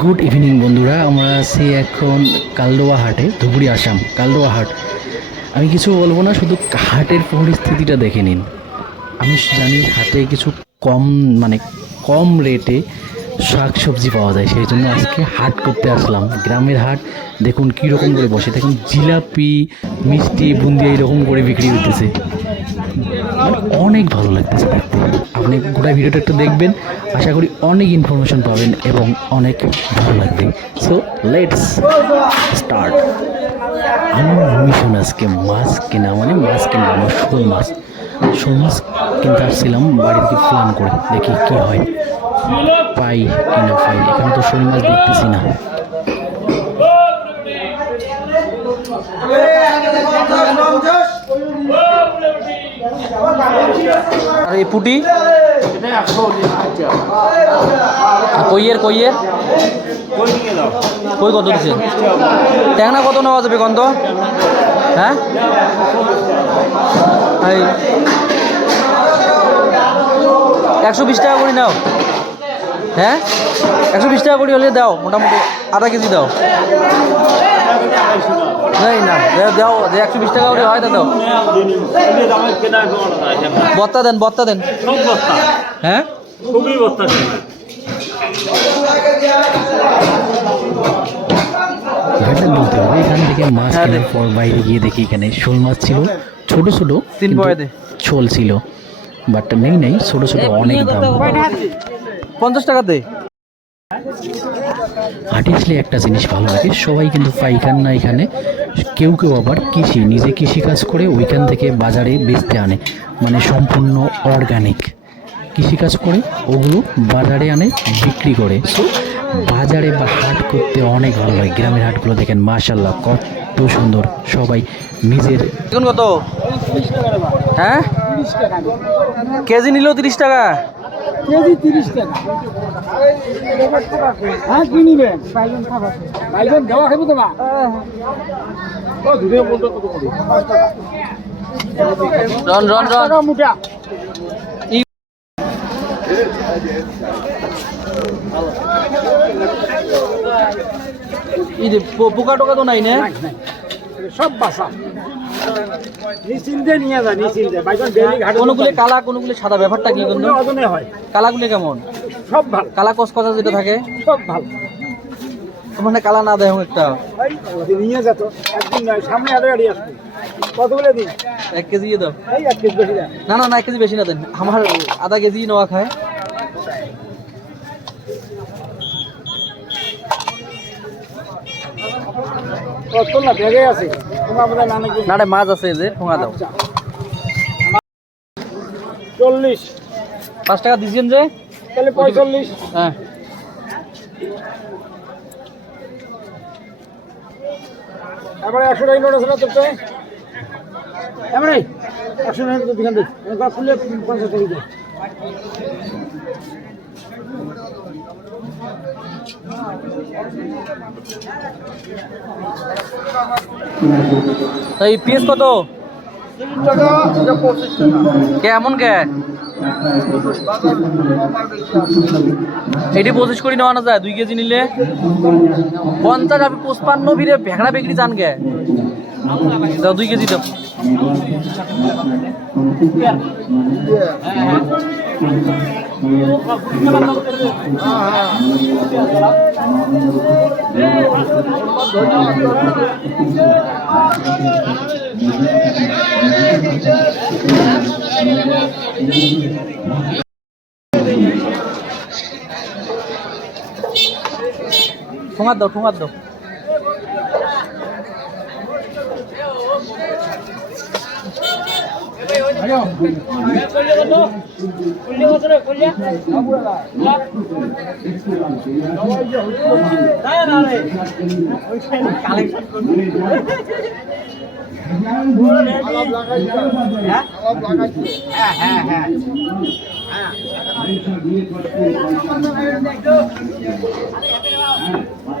Good evening বন্ধুরা, আমরা আছি এখন কালডোয়া হাটে, ধুবুরি আসাম কালডোয়া হাট। আমি কিছু বলবো না, শুধু হাটের পরিস্থিতিটা দেখে নিন। আমি জানি হাটে কিছু কম রেটে শাক সবজি পাওয়া যায়, সেই জন্য আজকে হাট করতে আসলাম। গ্রামের হাট দেখুন কীরকম করে বসে, দেখুন জিলাপি, মিষ্টি, বুন্দিয়া এইরকম করে বিক্রি হইতেছে। অনেক ভালো লাগতেছে দেখতে। আপনি গোটা ভিডিওটা একটু দেখবেন, আশা করি অনেক ইনফরমেশন পাবেন এবং অনেক ভালো লাগবে। So let's start. আমার মিশন আজকে মাছ কেনা, মাছ কিনবো, শোল মাছ কিনতে আসছিলাম বাড়ি থেকে প্ল্যান করে, দেখি কি হয়, পাই কিনা পাই। এখানে তো শোল মাছ দেখতেছি না। আর এই পুটি কইয়ের কই কত দিচ্ছেন? ট্যাংরা কত নেওয়া যাবে কত? হ্যাঁ, 120 টাকা করে নাও। হ্যাঁ, 120 টাকা করে হলে দাও, মোটামুটি আধা কেজি দাও। না দাও, যে 120 টাকা করে হয় তা দাও। বত্তা দেন। হ্যাঁ, বলতে হবে। এখান থেকে মাছ কেনার পর বাইরে গিয়ে দেখি এখানে শোল মাছ ছিল, ছোট ছোট শোল ছিল, বাট নেই ছোট ছোট, অনেক দাম। 50 টাকাতে হাটে আসলে একটা জিনিস ভালো লাগে, সবাই কিন্তু পাইকার না, এখানে কেউ আবার নিজে কৃষিকাজ করে ওইখান থেকে বাজারে বেচতে আনে, সম্পূর্ণ অর্গানিক কৃষিকাজ করে ওগুলো বাজারে আনে, বিক্রি করে। সো বাজারে বা হাট করতে অনেক ভালো লাগে। গ্রামের হাটগুলো দেখেন মাশাআল্লাহ কত সুন্দর, সবাই নিজের। এখন কত? হ্যাঁ, কেজি নিলেও 30 টাকা, কেজি 30 টাকা। হ্যাঁ, কি নিবেন? বাইগন দেওয়া খাইব তো না। রন মুটা পোকা টোকা তো নাই না, সব বাসা নিশ্চিন্তে নিয়ে যায়। কোনগুলো কালা, কোনগুলো সাদা, ব্যাপারটা কি? হয় কালাগুলো কেমন? সব ভালো। কালা কসকসা যেটা থাকে সব ভালো, কালা না দেয় একটা নিয়ে যেত। একদিন সামনে আধা গাড়ি আসবে, কতগুলো দিন? 1 কেজি দাও। 1 কেজি বেশি না, 1 কেজি বেশি না দেন, আমার আধা কেজি নেওয়া খায়। না মাছ আছে যে ঠোঙা দাও। 40 5 টাকা দিচ্ছেন যে, তাহলে 45। হ্যাঁ, এবারে 100 টাকা নোট আছে না তোরতে? এবারে 100 টাকা তো দিখান দে, একবার খুলে 50 টাকা দে। এই পিস কত? 30 টাকা, 25 টাকা। কেমন কে এটি 25 করে নেওয়া যায়? 2 কেজি নিলে 50। আপনি 55 ভিড়ে ভেঙড়া বিক্রি চান কে? দাও 2 কেজি দাও। ঠোঙা দাও।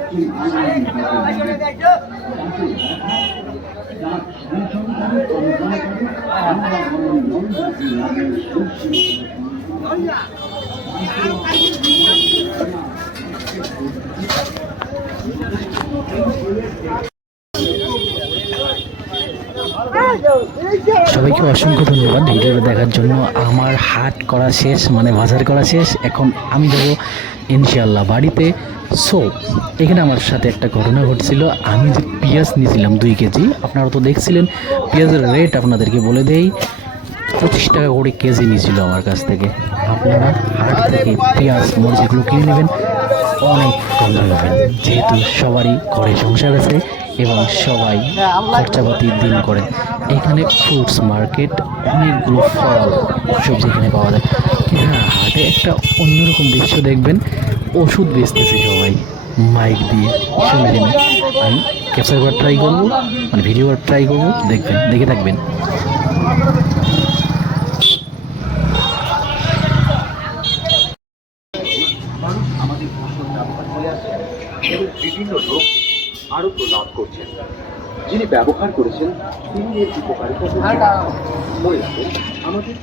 সবাইকে অসংখ্য ধন্যবাদ ভিডিওটা দেখার জন্য। আমার হাট করা শেষ, মানে বাজার করা শেষ। এখন আমি যাবো ইনশাআল্লাহ বাড়িতে। সো এখানে আমার সাথে একটা ঘটনা ঘটছিল। আমি যে পেঁয়াজ নিয়েছিলাম 2 কেজি, আপনারা তো দেখছিলেন পেঁয়াজের রেট আপনাদেরকে বলে দেই, 25 টাকা করে কেজি নিয়েছিল আমার কাছ থেকে। আপনারা হাট থেকে পেঁয়াজ মরিচ এগুলো কিনে নেবেন, অনেক কম পাবেন, যেহেতু সবারই ঘরে সংসার আছে এবং সবাই খরচাপাতির দিন করেন। এখানে ফ্রুটস মার্কেট, অনেকগুলো ফল সবজি এখানে পাওয়া যায়। হ্যাঁ, হাটে একটা অন্যরকম দৃশ্য দেখবেন, ওষুধ বেচতেছে সবাই মাইক দিয়ে শুনে শুনে। আমি ক্যাপচার করার ট্রাই করবো, মানে ভিডিও করার ট্রাই করবো, দেখবেন, দেখে থাকবেন। আমাদের ফসল ব্যবহার করে আসছেন এবং বিভিন্ন রোগ আরোগ্য লাভ করছেন। যিনি ব্যবহার করেছেন তিনি এর উপকারিতা মনে রাখবেন আমাদের